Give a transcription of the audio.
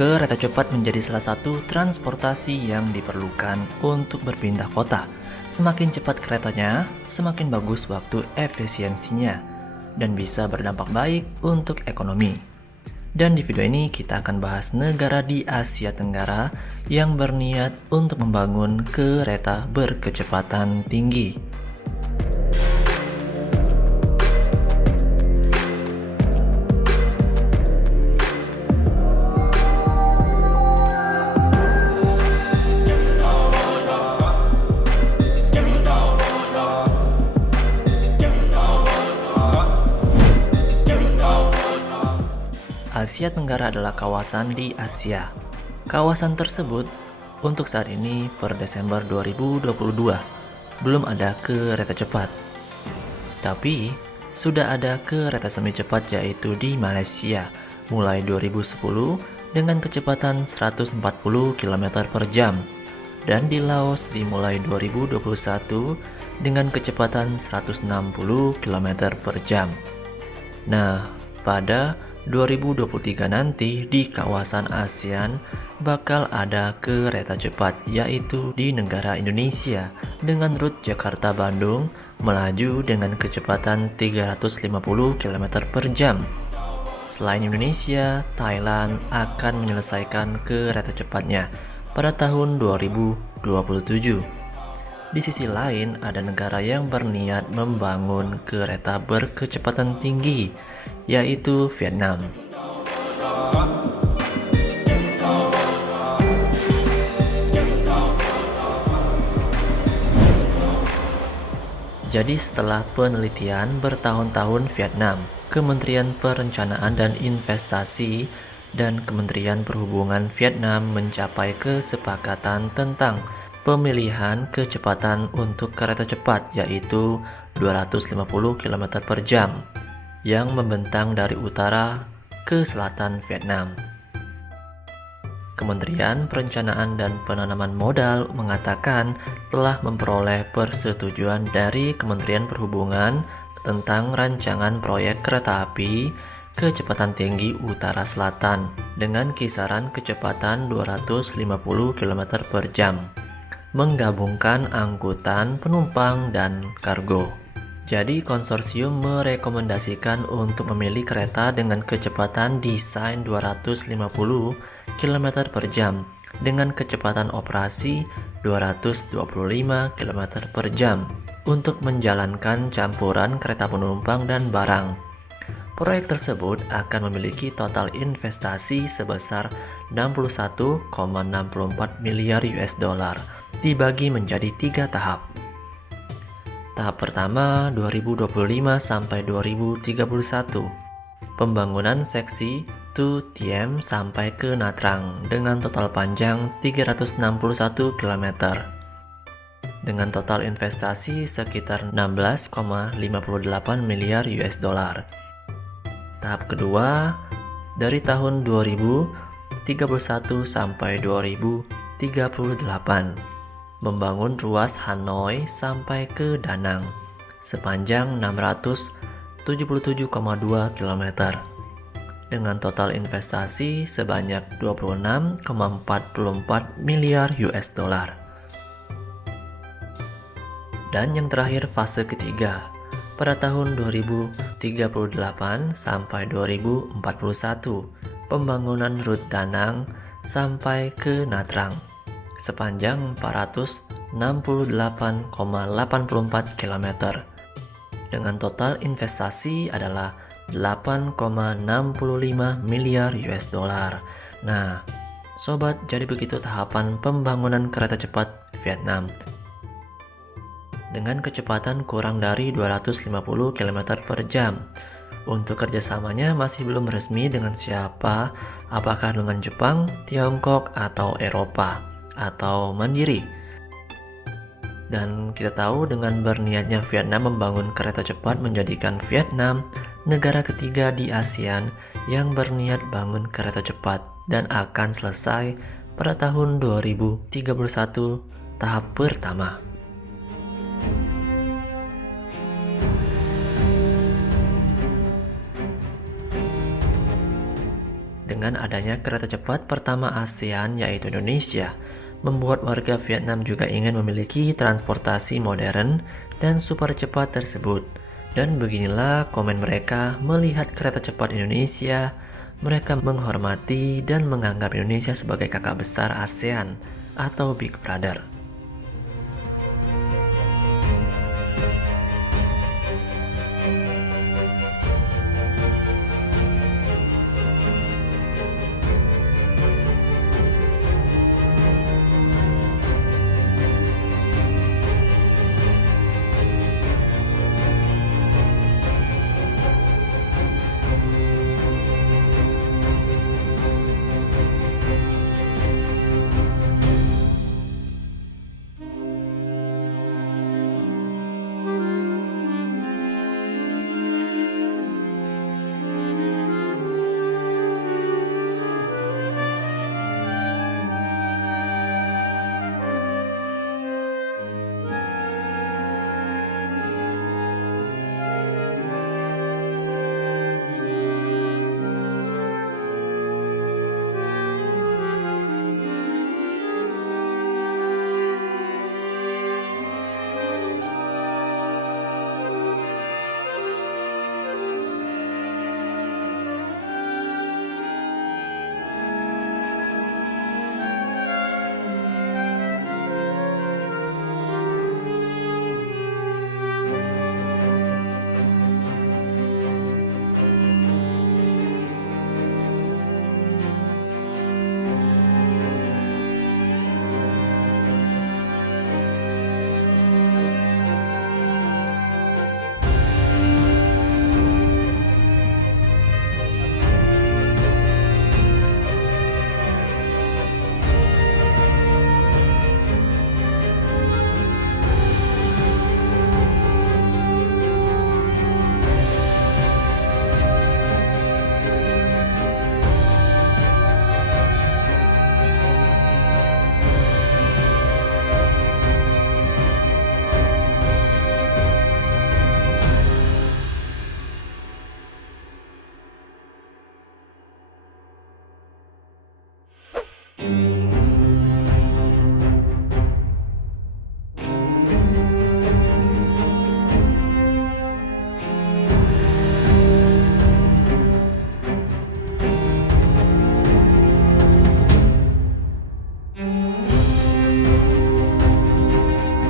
Kereta cepat menjadi salah satu transportasi yang diperlukan untuk berpindah kota. Semakin cepat keretanya, semakin bagus waktu efisiensinya, dan bisa berdampak baik untuk ekonomi. Dan di video ini kita akan bahas negara di Asia Tenggara yang berniat untuk membangun kereta berkecepatan tinggi. Asia Tenggara adalah kawasan di Asia. Kawasan tersebut untuk saat ini per Desember 2022 belum ada kereta cepat. Tapi sudah ada kereta semi cepat yaitu di Malaysia mulai 2010 dengan kecepatan 140 km per jam dan di Laos dimulai 2021 dengan kecepatan 160 km per jam. Nah, pada 2023 nanti di kawasan ASEAN bakal ada kereta cepat yaitu di negara Indonesia dengan rute Jakarta-Bandung melaju dengan kecepatan 350 km per jam. Selain Indonesia, Thailand akan menyelesaikan kereta cepatnya pada tahun 2027. Di sisi lain, ada negara yang berniat membangun kereta berkecepatan tinggi, yaitu Vietnam. Jadi setelah penelitian bertahun-tahun Vietnam, Kementerian Perencanaan dan Investasi dan Kementerian Perhubungan Vietnam mencapai kesepakatan tentang pemilihan kecepatan untuk kereta cepat yaitu 250 km per jam yang membentang dari utara ke selatan Vietnam. Kementerian Perencanaan dan Penanaman Modal mengatakan telah memperoleh persetujuan dari Kementerian Perhubungan tentang rancangan proyek kereta api kecepatan tinggi utara selatan dengan kisaran kecepatan 250 km per jam. Menggabungkan angkutan penumpang dan kargo. Jadi konsorsium merekomendasikan untuk memilih kereta dengan kecepatan desain 250 km per jam dengan kecepatan operasi 225 km per jam untuk menjalankan campuran kereta penumpang dan barang. Proyek tersebut akan memiliki total investasi sebesar 61,64 miliar US dollar dibagi menjadi 3 tahap. Tahap pertama 2025 sampai 2031. Pembangunan seksi Tu Tiem sampai ke Natrang dengan total panjang 361 km. Dengan total investasi sekitar 16,58 miliar US dollar. Tahap kedua dari tahun 2031 sampai 2038. Membangun ruas Hanoi sampai ke Da Nang sepanjang 677,2 km dengan total investasi sebanyak 26,44 miliar US dollar. Dan yang terakhir fase ketiga pada tahun 2038 sampai 2041 pembangunan rute Da Nang sampai ke Natrang sepanjang 468,84 km dengan total investasi adalah 8,65 miliar US dollar. Nah, sobat, jadi begitu tahapan pembangunan kereta cepat Vietnam. Dengan kecepatan kurang dari 250 km per jam. Untuk kerjasamanya masih belum resmi dengan siapa, apakah dengan Jepang, Tiongkok, atau Eropa, atau mandiri. Dan kita tahu dengan berniatnya Vietnam membangun kereta cepat menjadikan Vietnam negara ketiga di ASEAN yang berniat bangun kereta cepat dan akan selesai pada tahun 2031 tahap pertama. dengan adanya kereta cepat pertama ASEAN yaitu Indonesia, membuat warga Vietnam juga ingin memiliki transportasi modern dan super cepat tersebut. Dan beginilah komen mereka melihat kereta cepat Indonesia. Mereka menghormati dan menganggap Indonesia sebagai kakak besar ASEAN atau Big Brother.